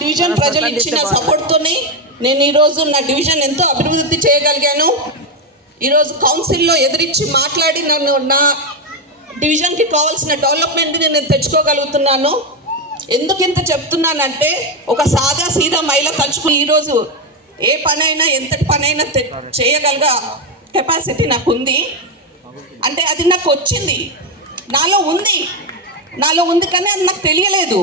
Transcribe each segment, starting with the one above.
Division ప్రజలు ఇచ్చిన సపోర్ట్తోనే నేను ఈరోజు నా డివిజన్ ఎంతో అభివృద్ధి చేయగలిగాను. ఈరోజు కౌన్సిల్లో ఎదురిచ్చి మాట్లాడి నన్ను నా డివిజన్కి కావాల్సిన డెవలప్మెంట్ని నేను తెచ్చుకోగలుగుతున్నాను. ఎందుకు ఇంత చెప్తున్నానంటే ఒక సాదా సీదా మహిళ తలుచుకుని ఈరోజు ఏ పనైనా ఎంతటి పనైనా చేయగలిగ కెపాసిటీ నాకు ఉంది. అంటే అది నాకు వచ్చింది, నాలో ఉంది కానీ అది నాకు తెలియలేదు.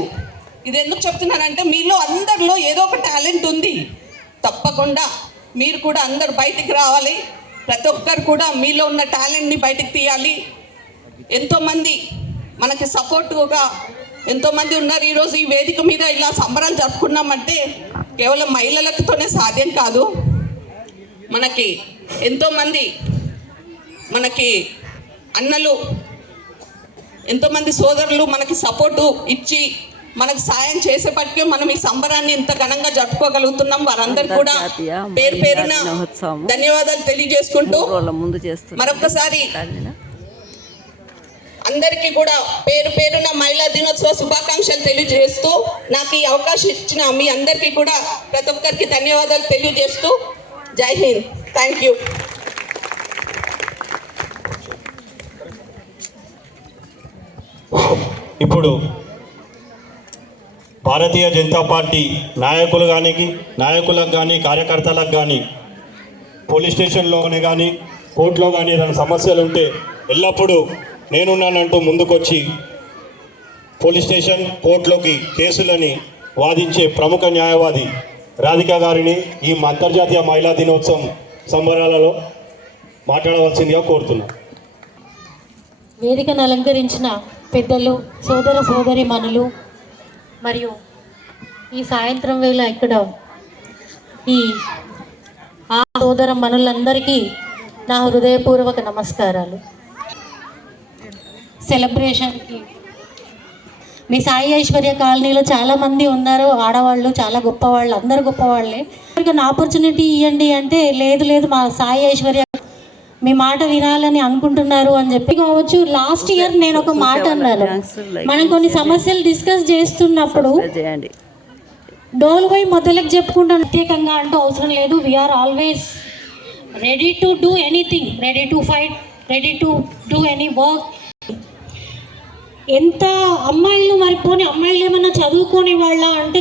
ఇది ఎందుకు చెప్తున్నానంటే మీలో అందరిలో ఏదో ఒక టాలెంట్ ఉంది. తప్పకుండా మీరు కూడా అందరు బయటికి రావాలి. ప్రతి ఒక్కరు కూడా మీలో ఉన్న టాలెంట్ని బయటికి తీయాలి. ఎంతోమంది మనకి సపోర్టుగా ఎంతోమంది ఉన్నారు. ఈరోజు ఈ వేదిక మీద ఇలా సంబరాలు జరుపుకున్నామంటే కేవలం మహిళలతోనే సాధ్యం కాదు. మనకి ఎంతోమంది మనకి అన్నలు ఎంతోమంది సోదరులు మనకి సపోర్టు ఇచ్చి మనకు సాయం చేసేపటికే మనం ఈ సంబరాన్ని ఇంత ఘనంగా జరుపుకోగలుగుతున్నాం. వారందరూ కూడా పేరు పేరున ధన్యవాదాలు తెలియజేసుకుంటూ మరొకసారి అందరికీ కూడా పేరు పేరున మహిళా దినోత్సవ శుభాకాంక్షలు తెలియజేస్తూ నాకు ఈ అవకాశం ఇచ్చిన మీ అందరికీ కూడా ప్రతి ఒక్కరికి ధన్యవాదాలు తెలియజేస్తూ జై హింద్. Thank you. ఇప్పుడు భారతీయ జనతా పార్టీ నాయకులకు కానీ కార్యకర్తలకు కానీ పోలీస్ స్టేషన్లోనే కానీ కోర్టులో కానీ ఏదైనా సమస్యలు ఉంటే ఎల్లప్పుడూ నేనున్నానంటూ ముందుకొచ్చి పోలీస్ స్టేషన్ కోర్టులోకి కేసులని వాదించే ప్రముఖ న్యాయవాది రాధిక గారిని ఈ అంతర్జాతీయ మహిళా దినోత్సవం సంబరాలలో మాట్లాడవలసిందిగా కోరుతున్నాను. వేదికను అలంకరించిన పెద్దలు, సోదర సోదరీమణులు మరియు ఈ సాయంత్రం వేళ ఇక్కడ ఈ సోదర మనులందరికీ నా హృదయపూర్వక నమస్కారాలు. సెలబ్రేషన్కి మీ సాయి ఐశ్వర్య కాలనీలో చాలామంది ఉన్నారు. ఆడవాళ్ళు చాలా గొప్పవాళ్ళు, అందరు గొప్పవాళ్ళే. ఆపర్చునిటీ ఇవ్వండి అంటే లేదు మా సాయి ఐశ్వర్య మీ మాట వినాలని అనుకుంటున్నారు అని చెప్పి కావచ్చు. లాస్ట్ ఇయర్ నేను ఒక మాట అన్నాను, మనం కొన్ని సమస్యలు డిస్కస్ చేస్తున్నప్పుడు డోల్ పోయి మొదలకు చెప్పుకుంటాను. ప్రత్యేకంగా అంటూ అవసరం లేదు. We are always ready to do anything, ready to fight, ready to do any work. ఎంత అమ్మాయిలు మరిపోని అమ్మాయిలు ఏమన్నా చదువుకోని వాళ్ళ అంటే